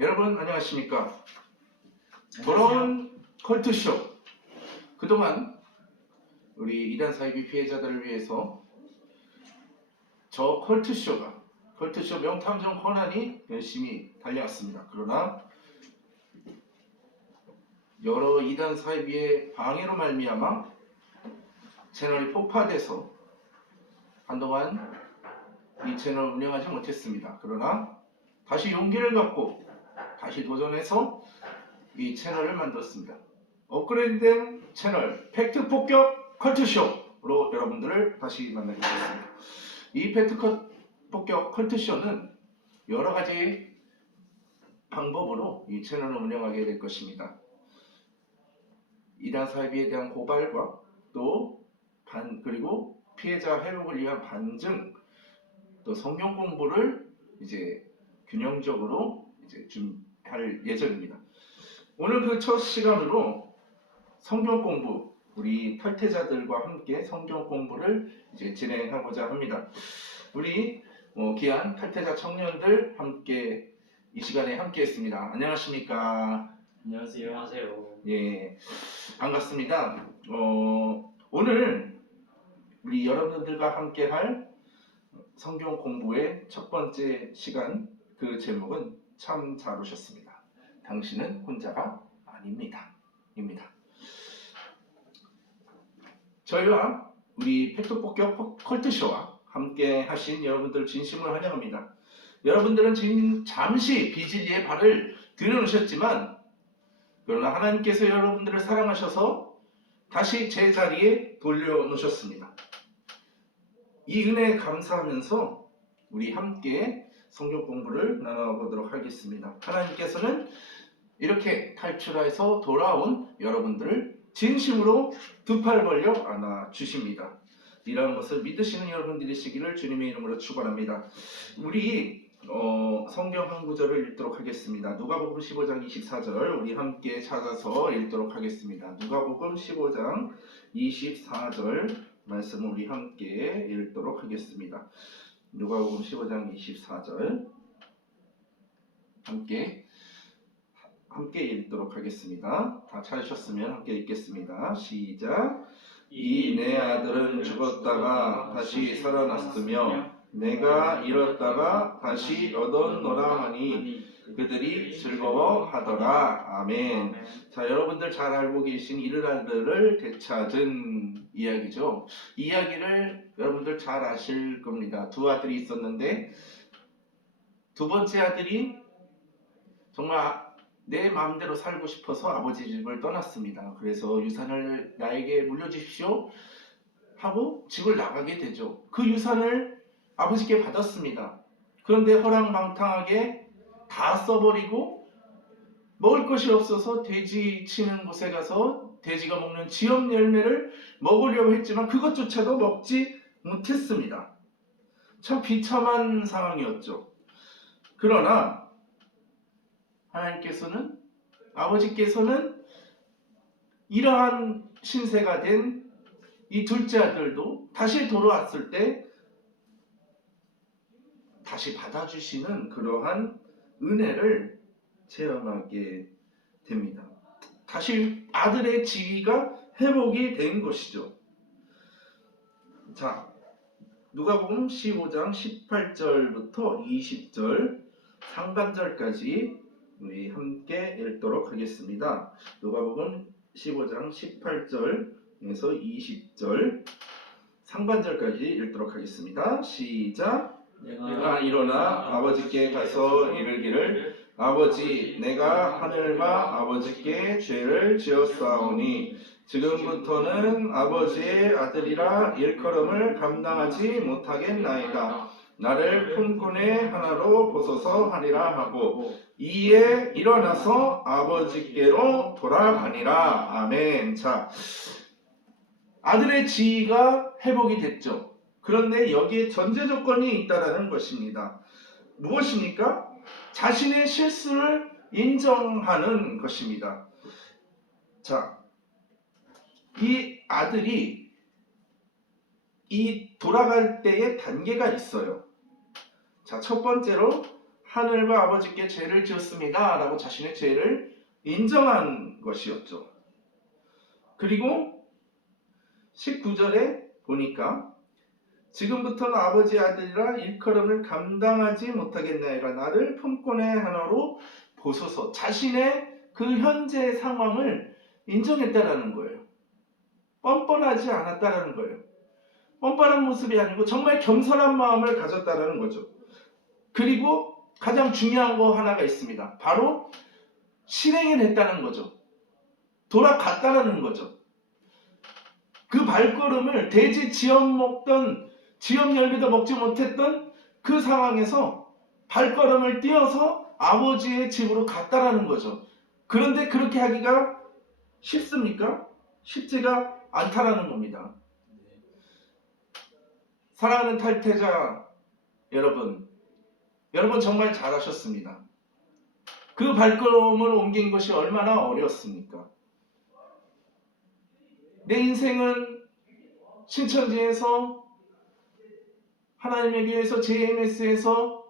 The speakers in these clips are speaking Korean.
여러분 안녕하십니까? 돌아온 컬트쇼. 그동안 우리 이단 사이비 피해자들을 위해서 저 컬트쇼 명탐정 코난이 열심히 달려왔습니다. 그러나 여러 이단 사이비의 방해로 말미암아 채널이 폭파돼서 한동안 이 채널을 운영하지 못했습니다. 그러나 다시 용기를 갖고 다시 도전해서 이 채널을 만들었습니다. 업그레이드된 채널 팩트 폭격 컬트쇼로 여러분들을 다시 만나겠습니다. 이 팩트 폭격 컬트쇼는 여러 가지 방법으로 이 채널을 운영하게 될 것입니다. 이단 사이비에 대한 고발과 그리고 피해자 회복을 위한 반증, 또 성경 공부를 이제 균형적으로 이제 할 예정입니다. 오늘 그 첫 시간으로 성경 공부, 우리 탈퇴자들과 함께 성경 공부를 이제 진행하고자 합니다. 우리 귀한 탈퇴자 청년들 함께 이 시간에 함께했습니다. 안녕하십니까? 안녕하세요. 예, 반갑습니다. 오늘 우리 여러분들과 함께할 성경 공부의 첫 번째 시간, 그 제목은 참 잘 오셨습니다. 당신은 혼자가 아닙니다. 입니다. 저희와 우리 팩트 폭격 컬트쇼와 함께 하신 여러분들 진심으로 환영합니다. 여러분들은 지금 잠시 비진리에 발을 들여놓으셨지만 그러나 하나님께서 여러분들을 사랑하셔서 다시 제자리에 돌려놓으셨습니다. 이 은혜에 감사하면서 우리 함께 성경 공부를 나눠보도록 하겠습니다. 하나님께서는 이렇게 탈출해서 돌아온 여러분들을 진심으로 두 팔 벌려 안아주십니다. 이러한 것을 믿으시는 여러분들이시기를 주님의 이름으로 축원합니다. 우리 성경 한 구절을 읽도록 하겠습니다. 누가복음 15장 24절 우리 함께 찾아서 읽도록 하겠습니다. 누가복음 15장 24절 말씀을 우리 함께 읽도록 하겠습니다. 누가복음 15장 24절 함께 읽도록 하겠습니다. 다 찾으셨으면 함께 읽겠습니다. 시작. 이 내 아들은 죽었다가 다시 살아났으며 내가 잃었다가 다시 얻었노라 하니 그들이 즐거워하더라. 아멘. 자, 여러분들 잘 알고 계신 잃은 아들을 되찾은 이야기죠. 이 이야기를 여러분들 잘 아실 겁니다. 두 아들이 있었는데 두 번째 아들이 정말 내 마음대로 살고 싶어서 아버지 집을 떠났습니다. 그래서 유산을 나에게 물려주십시오 하고 집을 나가게 되죠. 그 유산을 아버지께 받았습니다. 그런데 허랑방탕하게 다 써버리고 먹을 것이 없어서 돼지 치는 곳에 가서 돼지가 먹는 지엽 열매를 먹으려고 했지만 그것조차도 먹지 못했습니다. 참 비참한 상황이었죠. 그러나 아버지께서는 이러한 신세가 된 이 둘째 아들도 다시 돌아왔을 때 다시 받아주시는 그러한 은혜를 체험하게 됩니다. 다시 아들의 지위가 회복이 된 것이죠. 자, 누가복음 15장 18절부터 20절 상반절까지 우리 함께 읽도록 하겠습니다. 누가복음 15장 18절에서 20절 상반절까지 읽도록 하겠습니다. 시작. 내가 일어나 아버지께 가서 이르기를 아버지 내가 하늘과 아버지께 죄를 지었사오니 지금부터는 아버지의 아들이라 일컬음을 감당하지 못하겠나이다. 나를 품꾼의 하나로 보소서 하리라 하고 이에 일어나서 아버지께로 돌아가니라. 아멘. 자, 아들의 지위가 회복이 됐죠. 그런데 여기에 전제 조건이 있다라는 것입니다. 무엇입니까? 자신의 실수를 인정하는 것입니다. 자, 이 아들이 돌아갈 때의 단계가 있어요. 자, 첫 번째로 하늘과 아버지께 죄를 지었습니다 라고 자신의 죄를 인정한 것이었죠. 그리고 19절에 보니까 지금부터는 아버지의 아들이라 일컬음을 감당하지 못하겠나이다. 나를 품꾼의 하나로 보소서. 자신의 그 현재 상황을 인정했다라는 거예요. 뻔뻔하지 않았다라는 거예요. 뻔뻔한 모습이 아니고 정말 겸손한 마음을 가졌다라는 거죠. 그리고 가장 중요한 거 하나가 있습니다. 바로 실행을 했다는 거죠. 돌아갔다라는 거죠. 그 발걸음을 돼지 지엄 먹던 지엄 열매도 먹지 못했던 그 상황에서 발걸음을 띄어서 아버지의 집으로 갔다라는 거죠. 그런데 그렇게 하기가 쉽습니까? 쉽지가 않다라는 겁니다. 사랑하는 탈퇴자 여러분 정말 잘하셨습니다. 그 발걸음을 옮긴 것이 얼마나 어려웠습니까? 내 인생은 신천지에서 하나님의 교회에서 JMS에서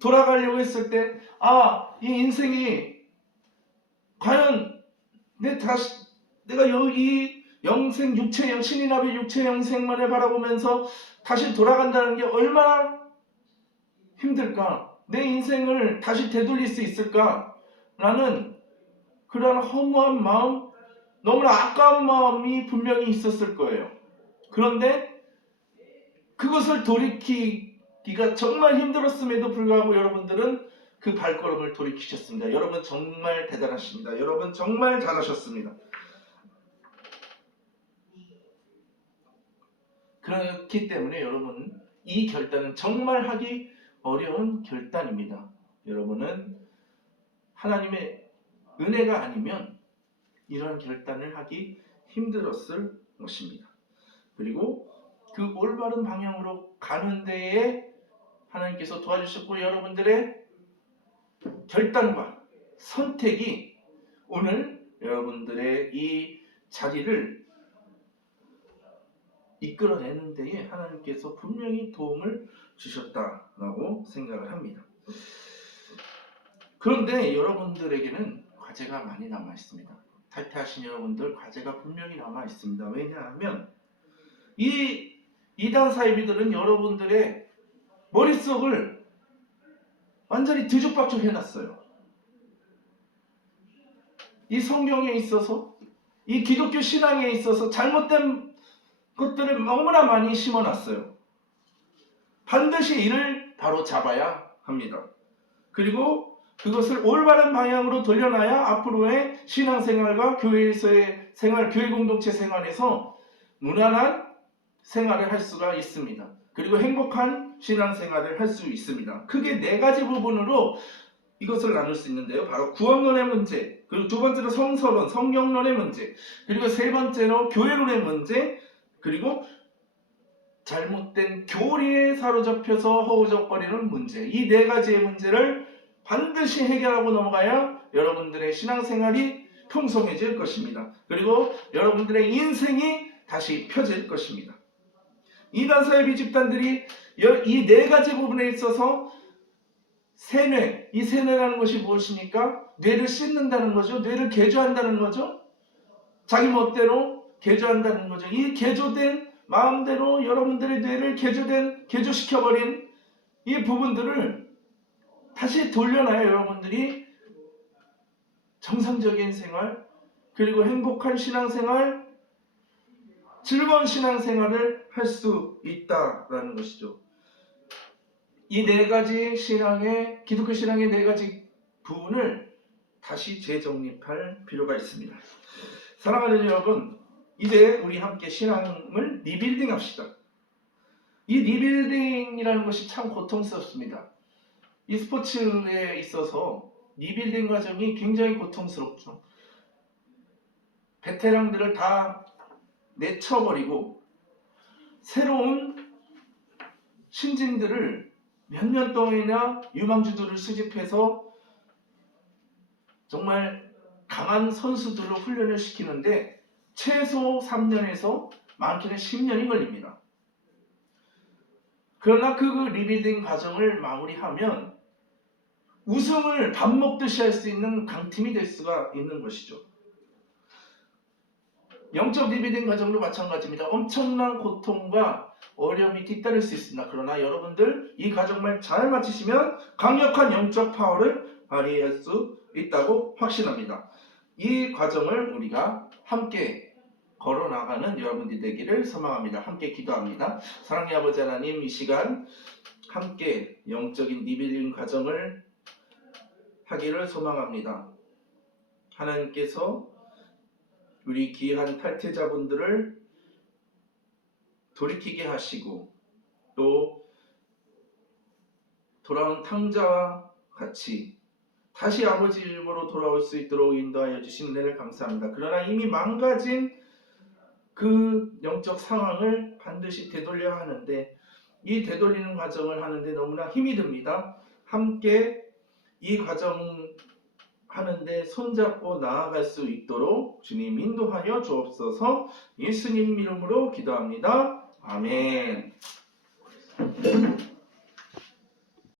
돌아가려고 했을 때 이 인생이 과연 내가 이 영생 육체 신이나의 육체 영생만을 바라보면서 다시 돌아간다는 게 얼마나 힘들까? 내 인생을 다시 되돌릴 수 있을까? 라는 그런 허무한 마음, 너무나 아까운 마음이 분명히 있었을 거예요. 그런데 그것을 돌이키기가 정말 힘들었음에도 불구하고 여러분들은 그 발걸음을 돌이키셨습니다. 여러분 정말 대단하십니다. 여러분 정말 잘하셨습니다. 그렇기 때문에 여러분 이 결단은 정말 하기 어려운 결단입니다. 여러분은 하나님의 은혜가 아니면 이런 결단을 하기 힘들었을 것입니다. 그리고 그 올바른 방향으로 가는 데에 하나님께서 도와주셨고 여러분들의 결단과 선택이 오늘 여러분들의 이 자리를 이끌어내는 데에 하나님께서 분명히 도움을 주셨다라고 생각을 합니다. 그런데 여러분들에게는 과제가 많이 남아 있습니다. 탈퇴하신 여러분들 과제가 분명히 남아 있습니다. 왜냐하면 이 이단 사이비들은 여러분들의 머릿속을 완전히 뒤죽박죽 해놨어요. 이 성경에 있어서 이 기독교 신앙에 있어서 잘못된 것들을 너무나 많이 심어놨어요. 반드시 이를 바로 잡아야 합니다. 그리고 그것을 올바른 방향으로 돌려놔야 앞으로의 신앙생활과 교회에서의 생활, 교회 공동체 생활에서 무난한 생활을 할 수가 있습니다. 그리고 행복한 신앙생활을 할 수 있습니다. 크게 4가지 부분으로 이것을 나눌 수 있는데요. 바로 구원론의 문제, 그리고 두 번째로 성서론, 성경론의 문제, 그리고 세 번째로 교회론의 문제, 그리고 잘못된 교리에 사로잡혀서 허우적거리는 문제. 이 4가지의 문제를 반드시 해결하고 넘어가야 여러분들의 신앙생활이 풍성해질 것입니다. 그리고 여러분들의 인생이 다시 펴질 것입니다. 이단 사이비 집단들이 이 4가지 부분에 있어서 세뇌, 이 세뇌라는 것이 무엇입니까? 뇌를 씻는다는 거죠. 뇌를 개조한다는 거죠. 자기 멋대로 개조한다는 거죠. 이 개조된 마음대로 여러분들의 뇌를 개조시켜버린 이 부분들을 다시 돌려놔야 여러분들이 정상적인 생활, 그리고 행복한 신앙생활, 즐거운 신앙생활을 할 수 있다라는 것이죠. 이 4가지 신앙의, 기독교 신앙의 4가지 부분을 다시 재정립할 필요가 있습니다. 사랑하는 여러분, 이제 우리 함께 신앙을 리빌딩 합시다. 이 리빌딩이라는 것이 참 고통스럽습니다. 이 스포츠에 있어서 리빌딩 과정이 굉장히 고통스럽죠. 베테랑들을 다 내쳐버리고 새로운 신진들을 몇 년 동안이나 유망주들을 수집해서 정말 강한 선수들로 훈련을 시키는데 최소 3년에서 많게는 10년이 걸립니다. 그러나 그 리빌딩 과정을 마무리하면 우승을 밥 먹듯이 할 수 있는 강팀이 될 수가 있는 것이죠. 영적 리빌딩 과정도 마찬가지입니다. 엄청난 고통과 어려움이 뒤따를 수 있습니다. 그러나 여러분들 이 과정을 잘 마치시면 강력한 영적 파워를 발휘할 수 있다고 확신합니다. 이 과정을 우리가 함께 걸어나가는 여러분들이 되기를 소망합니다. 함께 기도합니다. 사랑의 아버지 하나님, 이 시간 함께 영적인 리빌딩 과정을 하기를 소망합니다. 하나님께서 우리 귀한 탈퇴자분들을 돌이키게 하시고 또 돌아온 탕자와 같이 다시 아버지 이름으로 돌아올 수 있도록 인도하여 주신 은혜를 감사합니다. 그러나 이미 망가진 그 영적 상황을 반드시 되돌려야 하는데 이 되돌리는 과정을 하는데 너무나 힘이 듭니다. 함께 이 과정 하는데 손잡고 나아갈 수 있도록 주님 인도하여 주옵소서. 예수님 이름으로 기도합니다. 아멘.